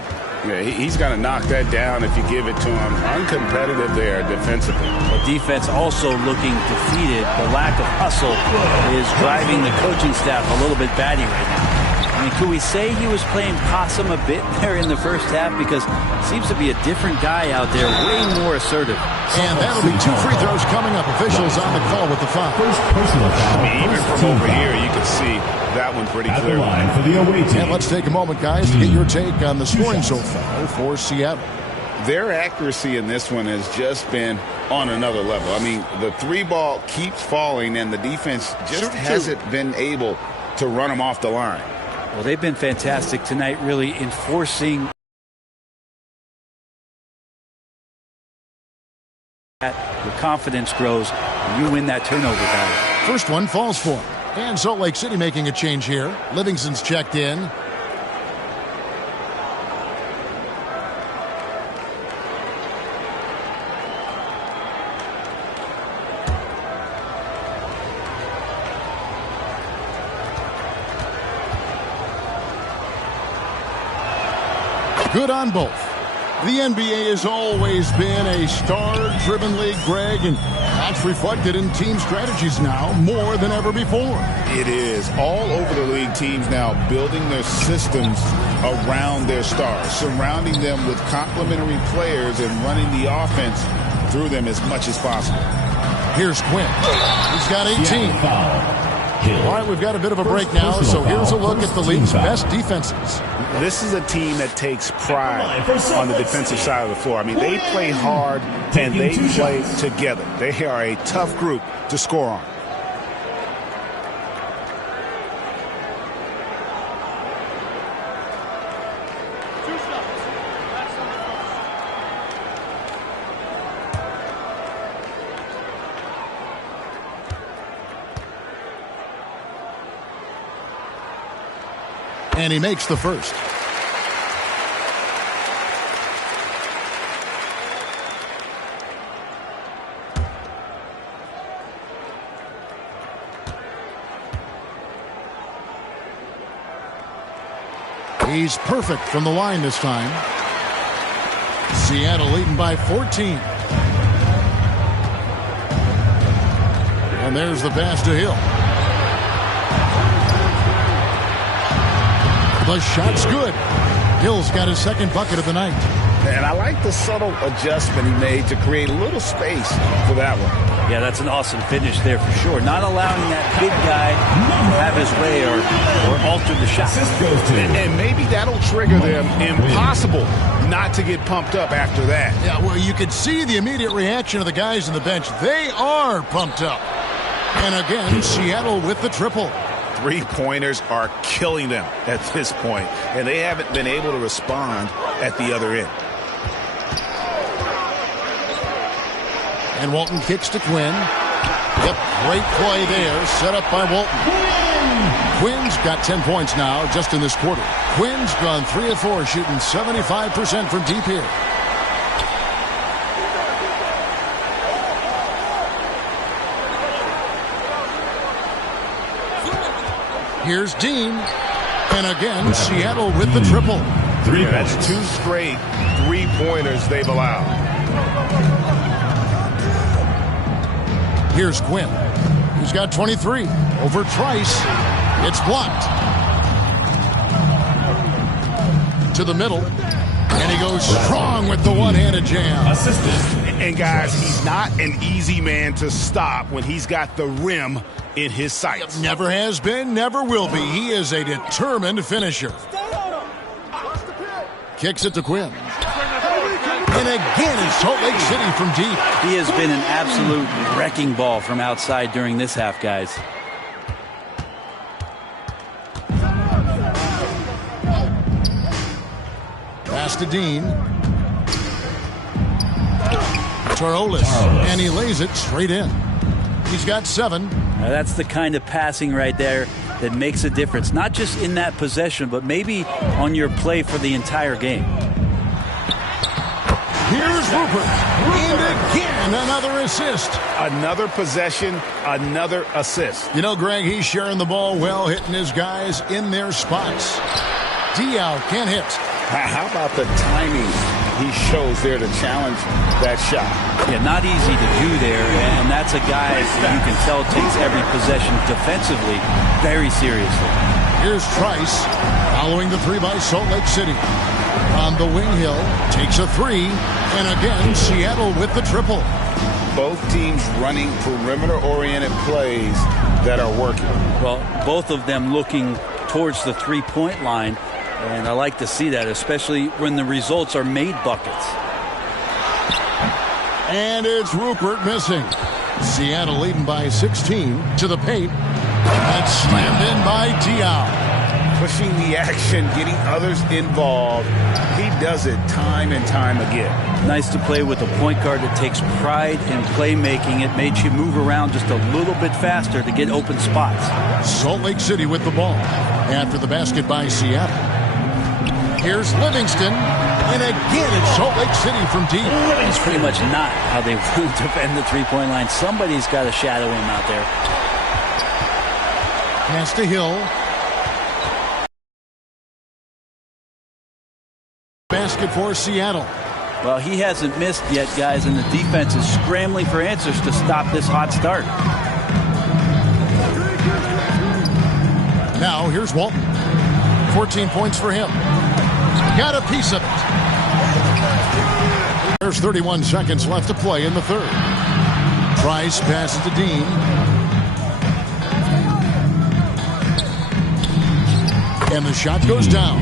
Yeah, he's got to knock that down if you give it to him. Uncompetitive there defensively. The defense also looking defeated. The lack of hustle is driving the coaching staff a little bit batty right now. I mean, could we say he was playing possum a bit there in the first half? Because it seems to be a different guy out there, way more assertive. And that'll be 2 free throws coming up. Officials on the call with the foul. I mean, even from over here, you can see that one pretty clearly. And let's take a moment, guys, to get your take on the scoring so far for Seattle. Their accuracy in this one has just been on another level. I mean, the three ball keeps falling, and the defense just hasn't been able to run them off the line. Well, they've been fantastic tonight, really enforcing that. Your confidence grows, and you win that turnover battle. First one falls for him. And Salt Lake City making a change here. Livingston's checked in. Good on both. The NBA has always been a star-driven league, Greg, and that's reflected in team strategies now more than ever before. It is. All over the league, teams now building their systems around their stars, surrounding them with complementary players and running the offense through them as much as possible. Here's Quinn. He's got 18. All right, we've got a bit of a break now, so here's a look at the league's best defenses. This is a team that takes pride on the defensive side of the floor. I mean, they play hard and they play together. They are a tough group to score on. And he makes the first. He's perfect from the line this time. Seattle leading by 14. And there's the pass to Hill. The shot's good. Hill's got his second bucket of the night. And I like the subtle adjustment he made to create a little space for that one. Yeah, that's an awesome finish there for sure. Not allowing that big guy to have his way or alter the shot. And maybe that'll trigger them. Impossible not to get pumped up after that. Yeah, well, you could see the immediate reaction of the guys on the bench. They are pumped up. And again, Seattle with the triple. Three-pointers are killing them at this point, and they haven't been able to respond at the other end. And Walton kicks to Quinn. Yep, great play there, set up by Walton. Quinn's got 10 points now just in this quarter. Quinn's gone 3 of 4, shooting 75% from deep here. Here's Dean. And again, Seattle with the triple. That's 2 straight 3-pointers they've allowed. Here's Quinn. He's got 23 over Trice. It's blocked. To the middle. And he goes strong with the one-handed jam. And guys, he's not an easy man to stop when he's got the rim in his sights. Never has been, never will be. He is a determined finisher. Kicks it to Quinn. And again, it's Salt Lake City from deep. He has been an absolute wrecking ball from outside during this half, guys. Pass to Dean. Tarolis. And he lays it straight in. He's got 7. Now that's the kind of passing right there that makes a difference. Not just in that possession, but maybe on your play for the entire game. Here's Rupert. And again, another assist. Another possession, another assist. You know, Greg, he's sharing the ball well, hitting his guys in their spots. Diaw can't hit. How about the timing he shows there to challenge that shot? Yeah, not easy to do there, and that's a guy that you can tell takes every possession defensively very seriously. Here's Trice following the 3 by Salt Lake City. On the wing hill, takes a 3, and again, Seattle with the triple. Both teams running perimeter-oriented plays that are working. Well, both of them looking towards the three-point line, and I like to see that, especially when the results are made buckets. And it's Rupert missing. Seattle leading by 16 to the paint. That's slammed in by Diaw. Pushing the action, getting others involved. He does it time and time again. Nice to play with a point guard that takes pride in playmaking. It makes you move around just a little bit faster to get open spots. Salt Lake City with the ball after the basket by Seattle. Here's Livingston, and again it's Salt Lake City from deep. It's pretty much not how they will defend the three-point line. Somebody's got to shadow him out there. Pass to Hill. Basket for Seattle. Well, he hasn't missed yet, guys, and the defense is scrambling for answers to stop this hot start. Now here's Walton. 14 points for him. Got a piece of it. There's 31 seconds left to play in the third. Trice passes to Dean. And the shot goes down.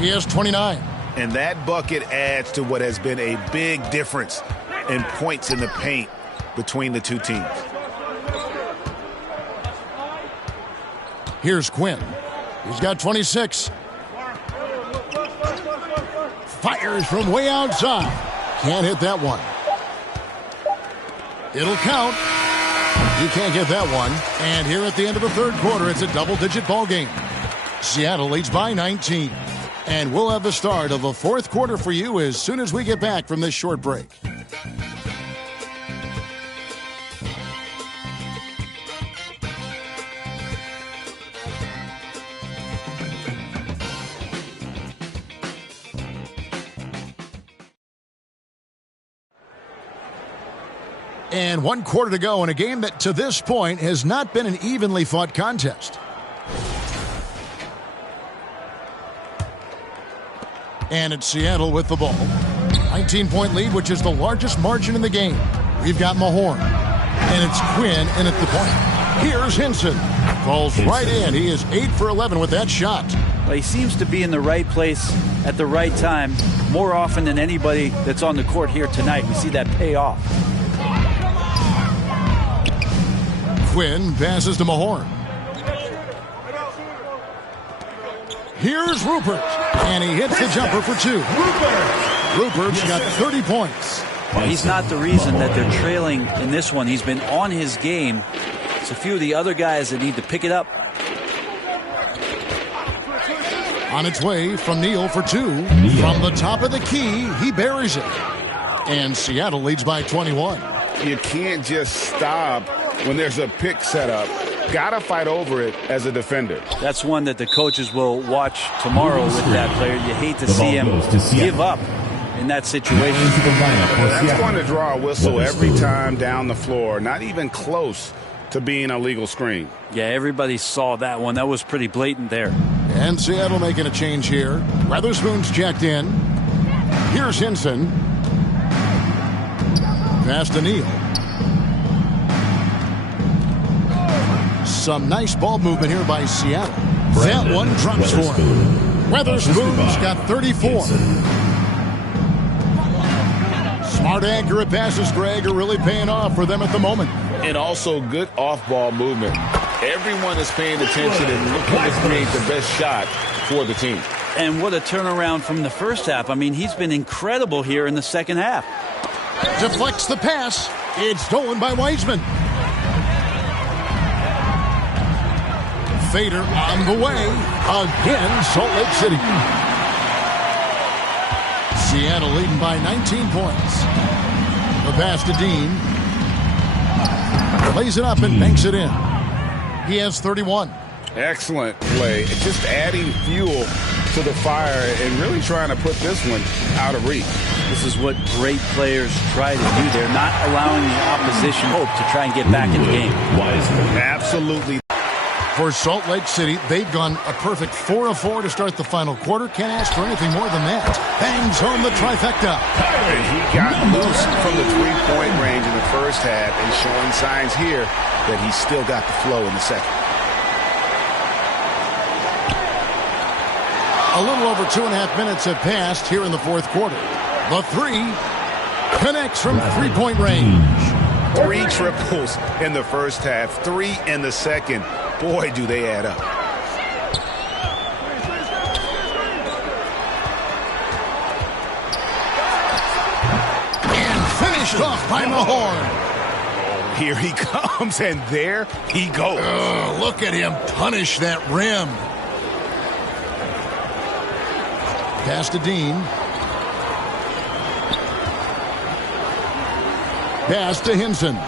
He has 29. And that bucket adds to what has been a big difference in points in the paint between the two teams. Here's Quinn. He's got 26. Fires from way outside. Can't hit that one. It'll count. He can't get that one. And here at the end of the third quarter, it's a double-digit ball game. Seattle leads by 19. And we'll have the start of the fourth quarter for you as soon as we get back from this short break. And 1 quarter to go in a game that to this point has not been an evenly fought contest. And it's Seattle with the ball. 19-point lead, which is the largest margin in the game. We've got Mahorn. And it's Quinn in at the point. Here's Hinson. Falls right in. He is 8 for 11 with that shot. Well, he seems to be in the right place at the right time more often than anybody that's on the court here tonight. We see that pay off. Quinn passes to Mahorn. Here's Rupert. And he hits the jumper for 2. Rupert's got 30 points. Well, he's not the reason that they're trailing in this one. He's been on his game. It's a few of the other guys that need to pick it up. On its way from Neal for 2. From the top of the key, he buries it. And Seattle leads by 21. You can't just stop when there's a pick set up. Gotta fight over it as a defender. That's one that the coaches will watch tomorrow with that player. You hate to see him give up in that situation. That's going to draw a whistle every time down the floor. Not even close to being a legal screen. Yeah, everybody saw that one. That was pretty blatant there. And Seattle making a change here. Weatherspoon's checked in. Here's Hinson. Pass to Neal. Some nice ball movement here by Seattle. That one drops for him. Weatherspoon's got 34. Smart, accurate passes, Greg, are really paying off for them at the moment. And also good off-ball movement. Everyone is paying attention and looking to create the best shot for the team. And what a turnaround from the first half. I mean, he's been incredible here in the second half. Deflects the pass. It's stolen by Wiseman. Fader on the way. Again, Salt Lake City. Seattle leading by 19 points. The pass to Dean. Lays it up and banks it in. He has 31. Excellent play. Just adding fuel to the fire and really trying to put this one out of reach. This is what great players try to do. They're not allowing the opposition hope to try and get back in the game. Absolutely. For Salt Lake City, they've gone a perfect 4 of 4 to start the final quarter. Can't ask for anything more than that. Bangs home the trifecta. And he got loose from the three-point range in the first half and showing signs here that he's still got the flow in the second. A little over 2.5 minutes have passed here in the fourth quarter. The 3 connects from three-point range. 3 triples in the first half, 3 in the second. Boy, do they add up. And finished off by Mahorn. Here he comes, and there he goes. Look at him punish that rim. Pass to Dean. Pass to Hinson.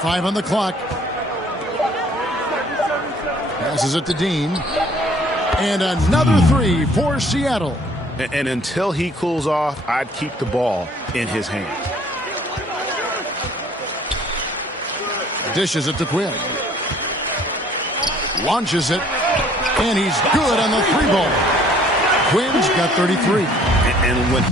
5 on the clock. Passes it to Dean. And another 3 for Seattle. And until he cools off, I'd keep the ball in his hands. Dishes it to Quinn. Launches it. And he's good on the 3 ball. Quinn's got 33. And when